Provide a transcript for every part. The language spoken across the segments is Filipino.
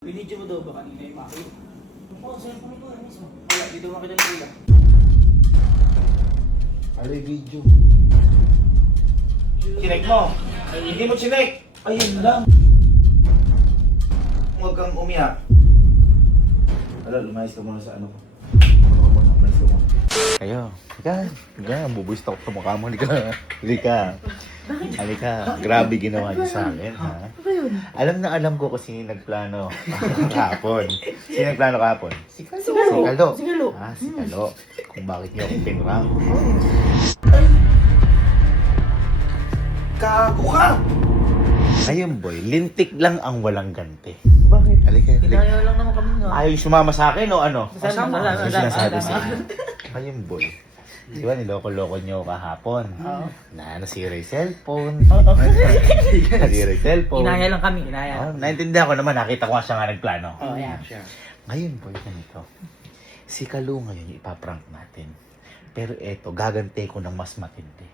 Binidyo mo daw ba kanina yung Maki? Oo, cellphone ko yun mismo. Wala, dito makita ng kuya. Ano yung video? Chinek mo. Hindi mo chinek. Ayun lang. Huwag kang umiyak. Ala, lumayas ka muna sa ano ko. Ano ka muna, umayas ka muna. Kayo. Halika, bubuist ako sa mukha mo. Halika. Grabe ginawa niyo sa akin, ha? Alam na alam ko kung sino nagplano kahapon. Sino nagplano kahapon? Si Kalo. Ah, si Kalo. Kung bakit niyo ako pinrang. Kago ka! Ayun, boy. Lintik lang ang walang ganti. Bakit? Halika. Kinaya lang naman kami nga. Ayaw sumama sa akin o ano? Kasama. Ano sinasabi sa akin? Ayun, boy. Di ba, niloko-loko niyo kahapon? Oo. Nasira yung cellphone. Nasira yung cellphone. Kinaya lang kami, kinaya. Oh, naintindihan ko naman, nakita ko nga siya nga nagplano. Oo, yan. Ngayon, boy, ganito. Si Kalu ngayon, ipaprank natin. Pero eto, gagante ko ng mas matindi.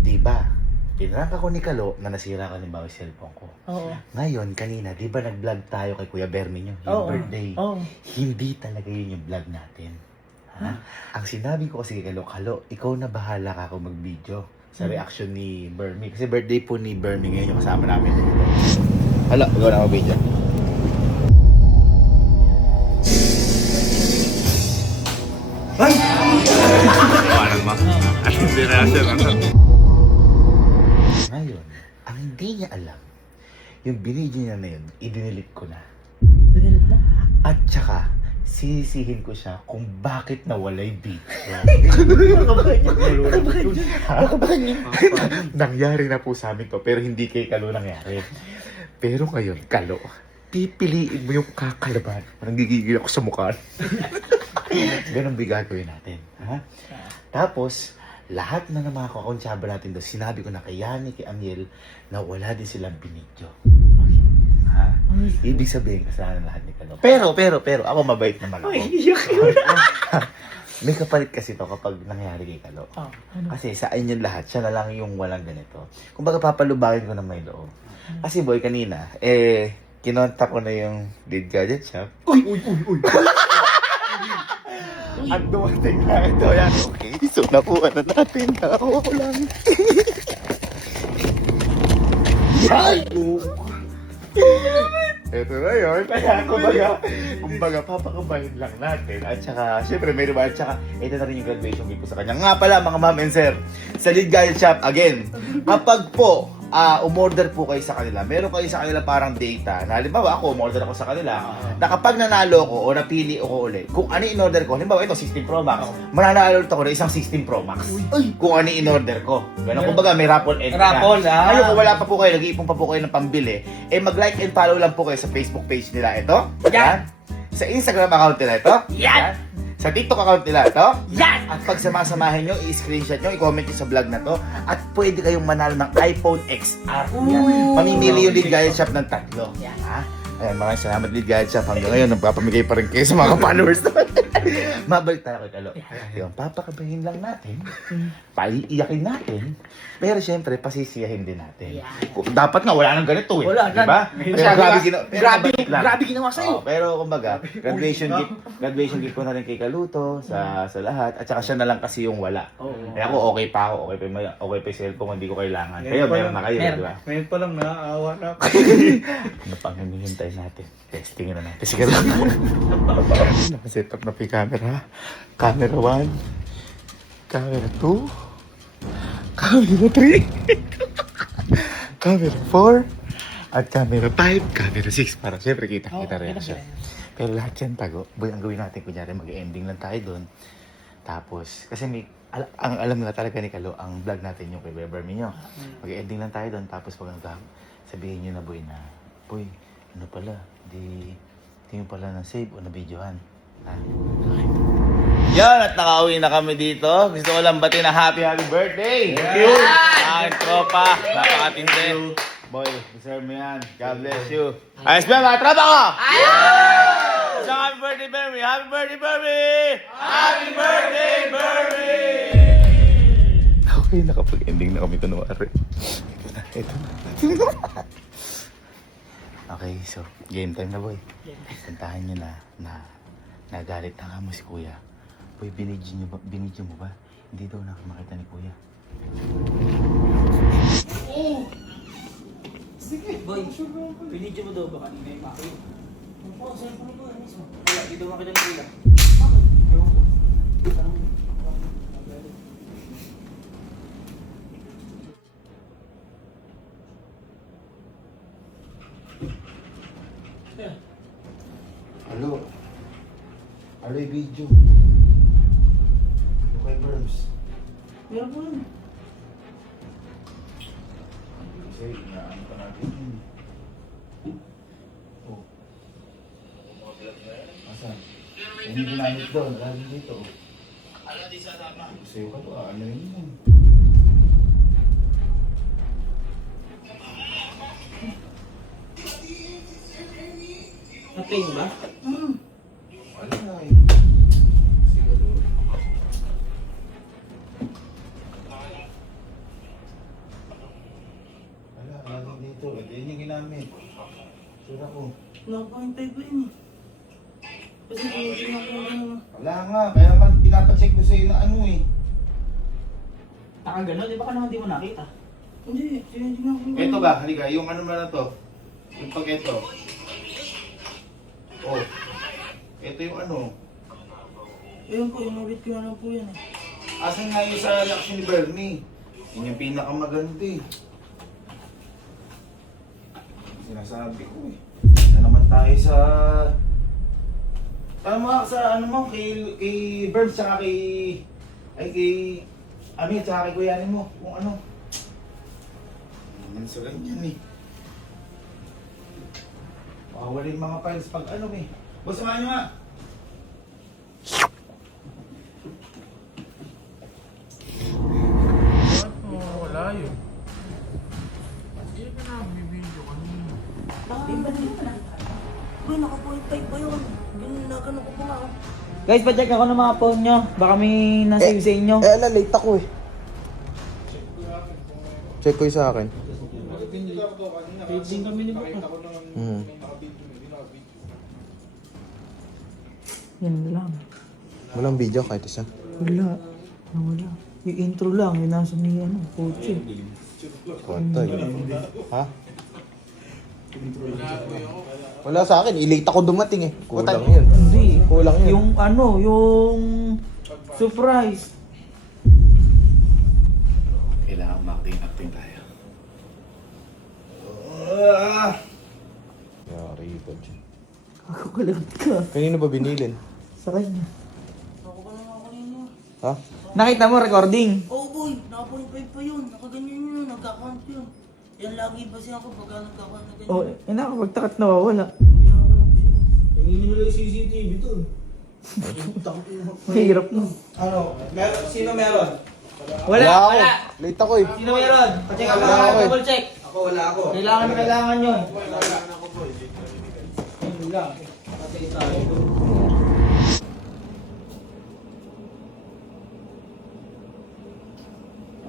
Di ba? Pinrank ako ni Kalu na nasira ka ni Bawi cellphone ko. Oo. Ngayon, kanina, di ba nag-vlog tayo kay Kuya Bernie nyo? Yung Oo. birthday. Oo. Hindi talaga yun yung vlog natin. Ha? Ang sinabi ko kasi kay Kalo, ikaw na bahala ka kung mag-video sa reaction ni Bernie. Kasi birthday po ni Bernie ngayon yung kasama namin. Hala, ikaw na mag-video. Ay! Parang mo. At hindi reaction ano. Ngayon, ang hindi niya alam, yung binidyo niya na yun, idinilit ko na. Dinilit mo? At saka, sisihin ko siya kung bakit nawala yung video. Nangyari na po sa amin to, pero hindi kay Kalo nangyari. Pero ngayon, Kalo, pipiliin mo yung kakalaban. Parang gigigil ako sa mukha. Ganun bigagawin natin. Ha? Tapos, lahat na ng mga kakonsyaba natin doon, sinabi ko na kay Yani, kay Amiel, na wala din silang binidyo. Ha? Ibig sabihin, kasalanan lahat ni Kalo. Pero, ako mabait naman ako. May kapalit kasi to kapag nangyari kay Kalo. Oo. Kasi sa inyo lahat, siya na lang yung walang ganito. Kung baga papalubagin ko na may loob. Kasi boy, kanina, kinontak ko na yung lead gadget shop. Uy! At dumating na ito. Yan, okay. So, nakuha na natin. Ako lang. Ay! Ito na yun. Kaya, kumbaga, papakabahin lang natin. At saka, syempre, may riba. At saka, ito na rin yung graduation gift ko sa kanya. Nga pala, mga ma'am and sir, sa Lead Gadget Shop, again, kapag po, umorder po kayo sa kanila, meron kayo sa kanila parang data. Na, halimbawa, ako, umorder ako sa kanila, na kapag nanalo ko o napili ko ulit, kung ano in-order ko, halimbawa, ito, 16 Pro Max, mananalo ulit ako na isang 16 Pro Max. Kung ano in-order ko. Ganun, kumbaga, may raffle end na. Raffle, Ngayon, kung wala pa po kayo, nag-iipon pa po kayo ng pambili, mag-like and follow lang po kayo sa Facebook page nila. Ito. Yan. Sa Instagram account nila. Ito. Yan. Sa TikTok account nila. Ito. Yan. At pag samasamahin nyo, i-screenshot nyo, i-comment nyo sa vlog na to. At pwede kayong manalo ng iPhone XR. Yan. Mamimili yung Lead Gadget Shop ng 3. Yan. Ha? Ayan, maraming salamat Lead Gadget Shop. Hanggang ngayon, nagpapamigay pa rin kayo sa mga followers naman. Mabalik tayo kay Kalo. Yung papakabahin lang natin, paiiyakin natin, pero syempre, pasisiyahin din natin. Dapat nga, wala nang ganito eh. Wala, diba? none. Pero Grabe ginawa sa'yo. pero kumbaga, graduation gift ko na rin kay Kaluto sa lahat. At saka siya na lang kasi yung wala. Oo. Eh ako, okay pa ako. Okay pa yung cellphone, hindi ko kailangan. Kayo, meron na kayo, Meron. di ba? Ngayon pa lang naaawa na ako. Ano pang hinihintay natin? Testingin na natin. Sige lang. Nakaset up na po yung camera. Camera 1. Camera 2. Camera 3. Camera 4. At camera 5. Camera 6. Para syempre kita reaction. Pero lahat yan tago. Boy, ang gawin natin, kunyari mag-ending lang tayo doon. Tapos, kasi ang alam na talaga ni Kalo, ang vlog natin yung kay Weber Minyo. Mag-ending lang tayo doon. Tapos pag sabihin nyo na, boy, na, boy, ano pala, di mo pala na-save o na-videohan. Yan, at nakauwi na kami dito. Gusto ko lang batiin na happy birthday! Thank you! Aking tropa, napakatindi. Boy, deserve mo yan. God bless you. Ayos ba mga tropa ko? Ayos! So, happy birthday, Bermy! Happy birthday, Bermy! Happy birthday, Bermy! Okay, nakapag-ending na kami ito nung araw. Ito na. Okay. Okay, so game time na boy. Puntahan nyo na nagalit na ka mo si kuya. Boy, binidyo mo ba? Hindi daw nakamakita ni kuya. Boy, pinidyo mo daw ba kanina yung maki? Oo, cellphone ko mismo. Wala, dito makita ni kuya. Bakit? Ewan ko. Parang... Halo. Halo yung video. Ano kay Burms? Meron po yun. Kasi inaano pa natin yun. Oh. Asan? Yan yung ginamit doon. Lagi dito. Ala, di sa tama. Sa'yo ka to, ano yun? Na-play mo ba? Wala na eh. Siguro. Wala, lagi dito. Ito yun yung ginamit. Sura ko. Nakapahintay ko yun eh. Kasi pinidyo ako ng... Wala nga, kaya man pinapacheck ko sa'yo na ano eh. Nakagano, di ba ka naman di mo nakita? Hindi, pinidyo ako ng... Ito ba, halika, yung ano ba na to? Yung pag ito. Oh. Ito yung ano. Ayun po, inulit ko na lang po yan eh. Asan nga yung sa Lacks ni Bernie? Yun yung pinakamaganda eh. Sinasabi ko eh. Na naman tayo sa... Tama sa ano mo, kay Berns tsaka kay... Ay kay... Ami tsaka kay Kuyanin mo. Kung ano. Naman sa ganyan eh. Wala yung mga files pag ano eh. Boss, samahan nyo nga. Wala yun. Hindi ka na bibidyo kanina. Uy, naka-point pa yun. Ginagano ko pa nga. Guys, pa-check ako ng mga phone nyo. Baka may nasave sa inyo. Ala, late ako eh. Check ko yung sa akin. Saving kami ni Baka. Yan lang. Walang video kahit isa. Wala. Wala. Yung intro lang, yung nasa ni ano, coach. Kontay. Ha? Wala sa akin. I-late ako dumating eh. Kulang yun. Hindi. Kulang yun. Yung ano, yung surprise. Kailangan acting tayo. Yari ko dyan. Ako kalagot ka. Kanino ba binilin? Sa kanya. Ako ka lang ako ninyo. Ha? Nakita mo recording? Oo boy, naka-point 5 pa yun. Nakaganyan yun, nagka-count yun. Yan lagi ba siya ako pagka nagka-count na ganyan? Oo, nakapagtakat nawawala. Tingin nila yung CCTV dun. Hirap mo. Ano? Sino meron? Wala, ako. wala. Late ako eh. Sino meron? Pacheck ako, Wala ako eh. double check. Ako, wala ako. Kailangan yun. Yun lang. Patay tayo.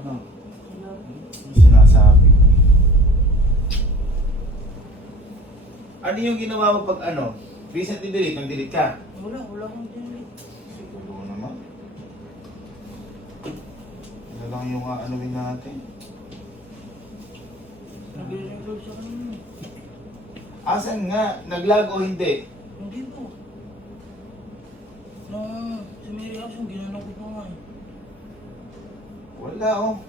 Ano? Yung sinasabi. Ano yung ginawa mo pag ano? Recently delete, nag-delete ka? Wala akong dinili. Siguro naman. Ano lang yung aanuin natin? Nag-record siya kanina. Asan nga? Naglag o hindi? Hindi po. Nung si Mary House, yung ginanong ko pa nga eh. Wala oh.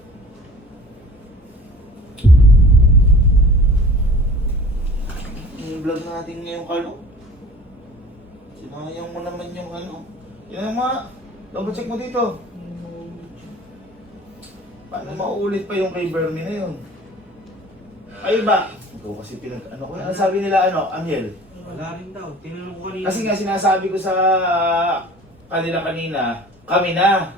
Yung vlog natin ngayong kalo. Sinayang mo naman yung ano. Yan nga. Double check mo dito. Paano mauulit pa yung kay Bernie na yun? Ay ba? Ikaw kasi ano ko. Ano sabi nila ano? Amiel? Wala rin daw. Tinanong ko kanina. Kasi nga sinasabi ko sa kanila kanina, kami na.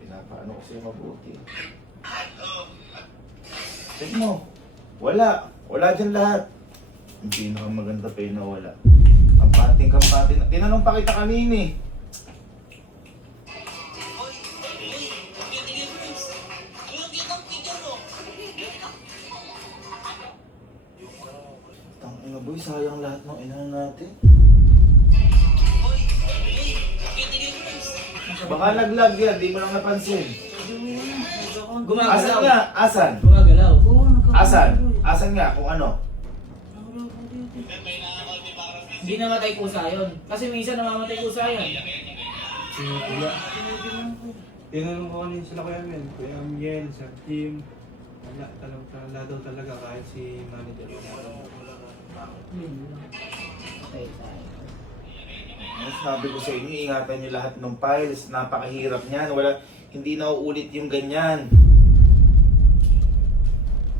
Pinapaano ko sa'yo mabuti. Check mo. Wala. Wala dyan lahat. Yung pinakamaganda pa yun na wala. Kampating. Tinanong pa kita kanina eh. Ano boy, sayang lahat ng inahan natin. Baka naglag yan, di mo lang napansin. Asan Gumagalaw. nga? Asan? Gumagalaw. Asan? Asan nga? Kung ano? Hindi namatay kusa yun. Kasi minsan namamatay kusa yun. Si Kuya. Tinanong ko kanina sila Kuya Mel, Kuya Miel, Sir Jim. Wala daw talaga kahit si manager. Patay tayo. Ano sabi ko sa inyo, ingatan nyo lahat ng files. Napakahirap niyan. Hindi na uulit yung ganyan.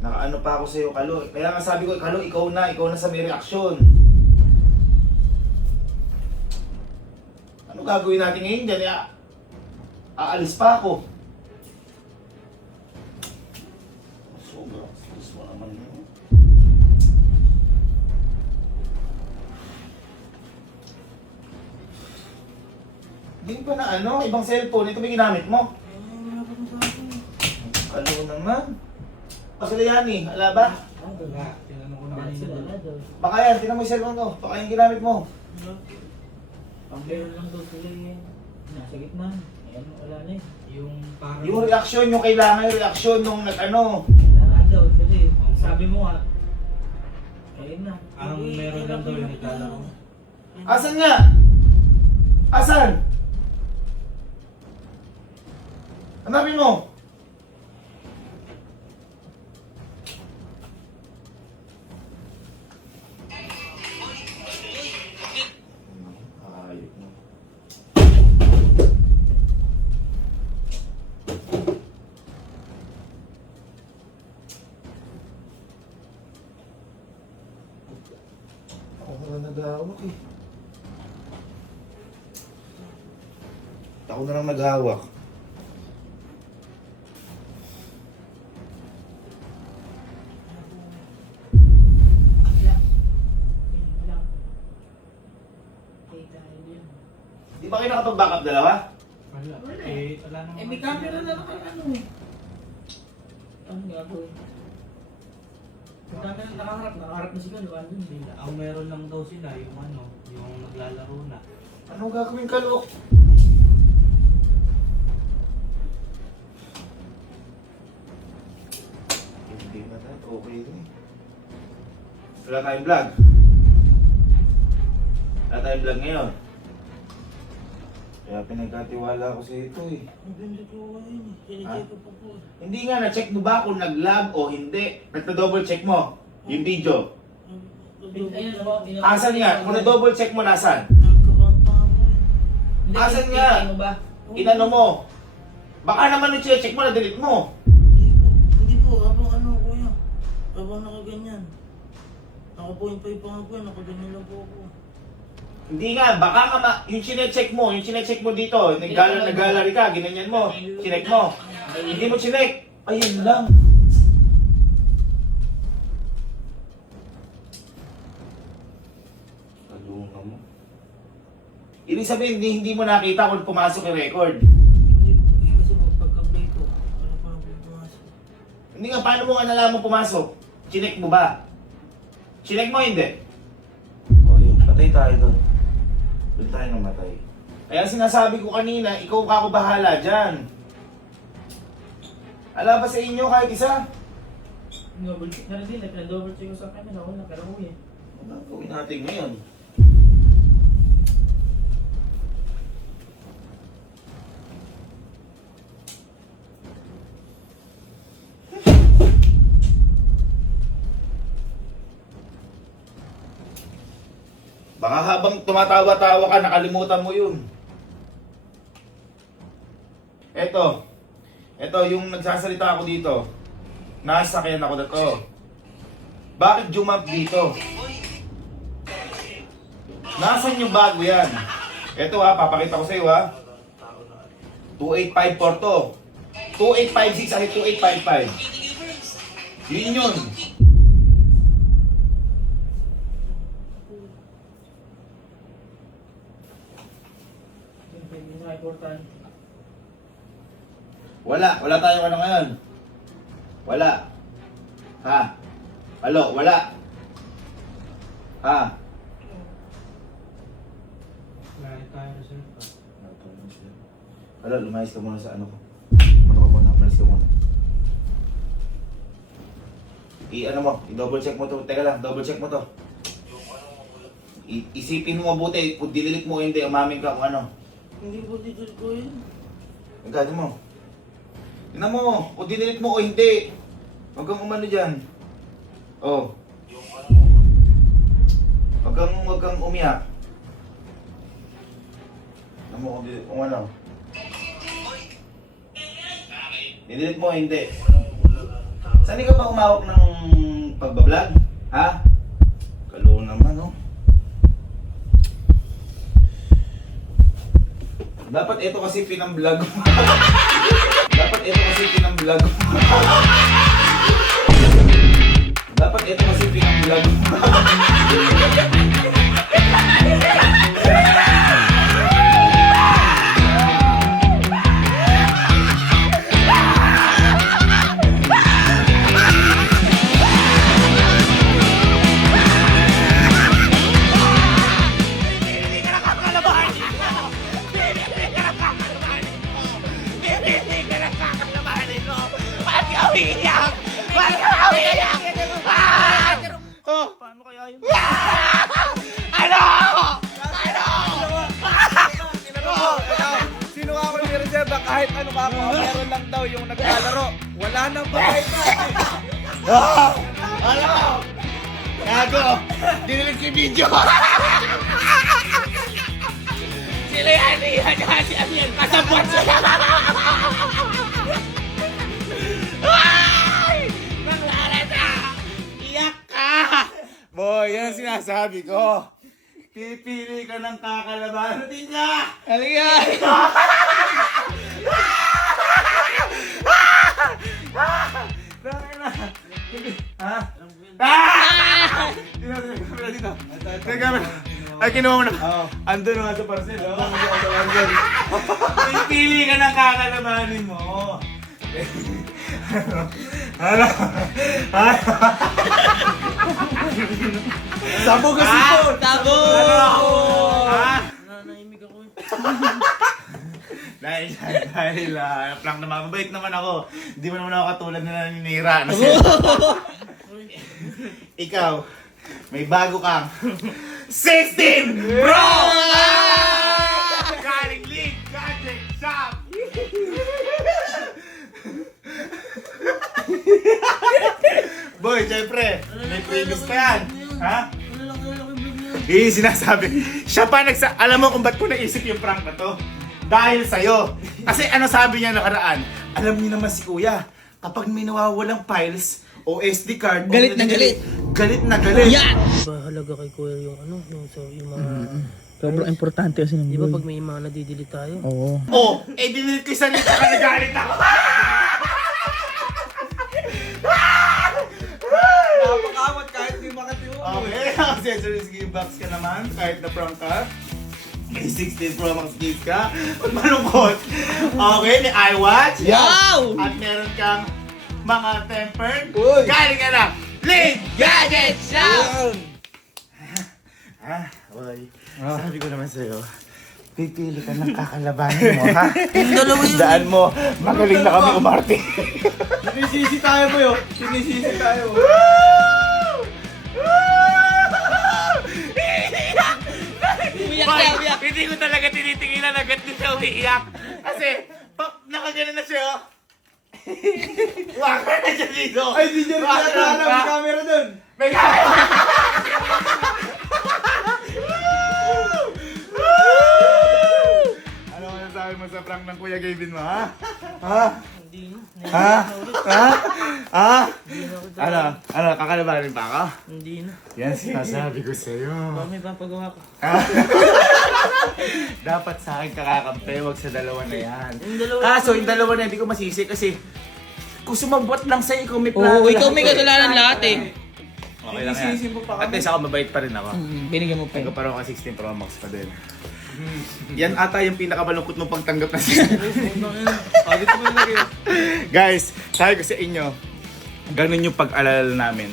Nakaano pa ako sa'yo, Kalo. Kaya nga sabi ko, Kalo, ikaw na sa may reaksyon. Ano gagawin natin ngayon dyan? Aalis pa ako. Sobra. Gusto naman yun. Hindi pa na ano, ibang cellphone. Ito may ginamit mo. Ano naman? Pasalayani, ala ba? Wala. Tinanong ko na Wala kanina. sila na daw. Baka yan, tinan mo yung cellphone ko. Baka yung ginamit mo. Pang-pero lang daw sila eh. Nasa gitna. Ayan, wala na eh. Yung parang... Yung reaksyon, yung kailangan yung reaksyon nung nag-ano. Wala nga daw. Kasi sabi mo nga. Ayun na. Ang meron lang daw yung naglalaro. Asan nga? Asan? Hanapin mo. Ayok mo. Ako na naghahawak eh. Ako na lang naghahawak. Di ba kayo nakapag-backup dalawa? Wala. Eh, wala naman. Eh, may camera na lang kayo ano eh. Ano gagawin? May camera na nakaharap na sila, luwan dun. Sila. Ang meron lang daw sila yung ano, yung naglalaro na. Anong gagawin ka, Lo? Hindi na tayo. Okay din eh. Wala tayong vlog. Wala tayong vlog ngayon. Kaya pinagkatiwala ko sa ito eh. Hindi nga, na-check mo ba kung nag-lag o hindi? Nagta-double check mo yung video. Ayun, ano, Asan nga? Kung na-double check mo, nasan? Hindi, Asan hindi, nga? ano ba? Inano mo? Baka naman yung check mo, na-delete mo. Hindi po, habang ano kuya, habang nakaganyan. Nakapoint pa yung pangako ko, nakaganyan lang po ako. Hindi nga, baka nga yung chinecheck mo dito, nag-gallery ka, ginanyan mo, chinek mo. Hindi mo chinek. Ayun lang. Kalunga mo. Ibig sabihin, hindi mo nakita kung pumasok yung record. Hindi po, kasi po, pagka-play ko, ano pa po pumasok. Hindi nga, paano mo nga nalaman pumasok? Chinek mo ba? Chinek mo, hindi? O yun, patay tayo doon. Doon tayo namatay. Kaya sinasabi ko kanina, ikaw ka ako bahala dyan. Ala ba sa inyo kahit isa? Double check na rin din, nag-double check ko sa kanya, wala, pero uwi. Ano gawin natin ngayon? Baka habang tumatawa-tawa ka, nakalimutan mo yun. Eto yung nagsasalita ako dito. Nasakyan ako na to. Bakit jumap dito? Nasaan yung bago yan? Eto ha, papakita ko sa iyo ha. 2854 to. 2856 ay 2855. Yun yun. Hindi na important. Wala tayong ano ngayon. Wala. Ha? Alo, wala. Ha? Lahat tayo na sir. Hala, lumayas ka muna sa ano ko. Umalis ka muna. Ano mo, i-double check mo to. Teka lang, double check mo to. Isipin mo mabuti, kung dinilit mo o hindi, umamin ka kung ano. Hindi po dito ko yun. Nagkano mo? Tingnan mo, kung dinilit mo o hindi. Huwag kang umano dyan. Oh. Huwag kang umiyak. Tingnan mo kung ano. Dinilit mo o hindi. Saan ka ba umawak ng pagbablog? Ha? Kalo naman, no? Dapat ito kasi pinamblog mo. Dapat ito kasi pinamblog mo. Dapat ito kasi pinamblog mo. Paano kaya yun? Sino ako ni Reserva kahit ano ka ako, meron lang daw yung naglalaro. Wala nang bagay pa. Ano? Gago! Dinilit ko yung video! Sila yan! Si Amiel! Kasabot sila! Ay! Nangyari na! Iyak ka! Boy, yan ang sinasabi ko. Pipili ka ng kakalabahan. Natin ka! Halika! Dami na! Ha? Dito. Ay, kinuha mo na. Ando na nga sa parcel. Pipili ka ng kakalabanin mo. Ano? Sabog kasi po. Ha? Nanahimik ako eh. Dahil plank naman. Mabait naman ako. Hindi mo naman ako katulad na naninira. Ikaw, may bago kang 16 Bro! Galing League Gadget Shop! Boy, syempre, may previous pa yan. Ha? Ano lang kaya yung vlog niya? Sinasabi. Siya pa alam mo kung ba't ko naisip yung prank na to? Dahil sa'yo. Kasi ano sabi niya nakaraan? Alam niyo naman si Kuya, kapag may nawawalang files o SD card, Galit na galit. Galit na galit. Yan! Ba halaga kay Kuya yung ano, yung mga... Sobrang importante kasi ng Di ba pag may mga nadidelete tayo? Oo. Oh, dinilit ko yung salita ka, nagalit ako. Napakawat kahit di makatiwa. Okay, accessories gift box ka naman, kahit na prank ka. May 16 Pro Max gift ka. Huwag malungkot. Okay, may iWatch. Wow! At meron kang mga tempered. Uy! Galing ka na. League Gadget Shop! Yan. Boy. Sabi ko naman sa'yo, pipili ka ng kakalabanin mo, ha? Dalawa yun. Daan mo, magaling na kami umarte. Sinisisi tayo mo yun. Sinisisi tayo. Umiyak Boy, na, umiyak. hindi ko talaga tinitinginan agad din siya umiiyak. Kasi, nakaganan na siya, oh. Waka na siya dito. Ay, di dyan Waka na na. may camera dun. May camera. Ano mo nasabi mo sa prank ng Kuya Gavin mo, ha? Ha? Hindi na. Ha? Ha? Ha? Ano, kakalabanin pa ako? Hindi na. Yan sinasabi ko sa'yo. Ba may papagawa ka? Dapat sa akin kakakampi, wag sa dalawa na yan. Yung dalawa. Kaso, yung dalawa na hindi ko masisi kasi kung sumabot lang sa'yo, ikaw may plano. Oo, ikaw may kasalanan lahat eh. Okay lang yan. Sinisisi mo pa At least ako mabait pa rin ako. Binigyan mo pa Ikaw parang ka 16 Pro Max pa din. Yan ata yung pinakabalungkot mong pagtanggap na siya. Dito mo lagi. Guys, sabi ko sa inyo, ganun yung pag-alala namin.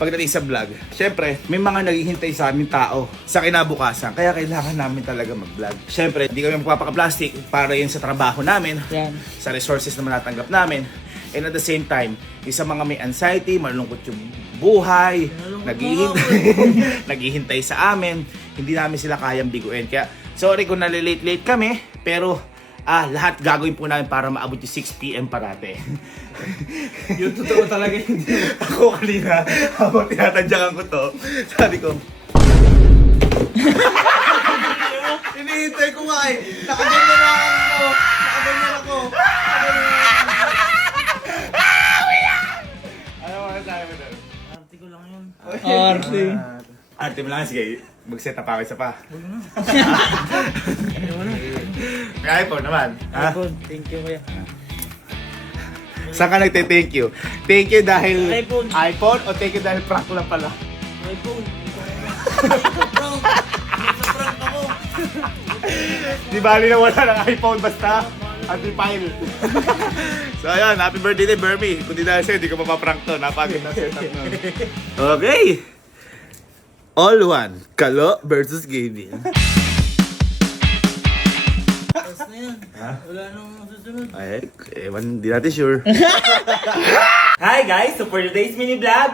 pagdating sa vlog, syempre, may mga naghihintay sa aming tao sa kinabukasan. Kaya kailangan namin talaga mag-vlog. Syempre, hindi kami magpapaka-plastic para yun sa trabaho namin, Yan. sa resources na natanggap namin. And at the same time, isa mga may anxiety, malungkot yung buhay, naghihintay sa amin, hindi namin sila kayang biguin. Kaya, sorry kung nalilate-late kami, pero lahat gagawin po namin para maabot yung 6 PM parate. Yung totoo talaga hindi. Ako kanina, habang tinatadyakan ko to, sabi ko, hinihintay ko nga eh. Nakaganyan ako. Nakaganyan ako. Ano mo sabi mo doon? Arte ko lang yun. Arte. Arte mo lang, sige. Mag-set up ako isa pa. May iPhone naman. Ha? iPhone, thank you kuya. Saan ka nagte-thank you? Thank you dahil iPhone. iPhone o thank you dahil prank lang pala? iPhone. Sa prank ako. Di bali na wala ng iPhone basta anti-file. So ayun, happy birthday Bermy. Kung di dahil sa'yo, di ko mapaprank to. Napagod na setup nun. Okay. All one. Kalo versus Gaming. Tapos na yan. Wala nang susunod. Ay, ewan, di natin sure. Hi guys! So for today's mini vlog,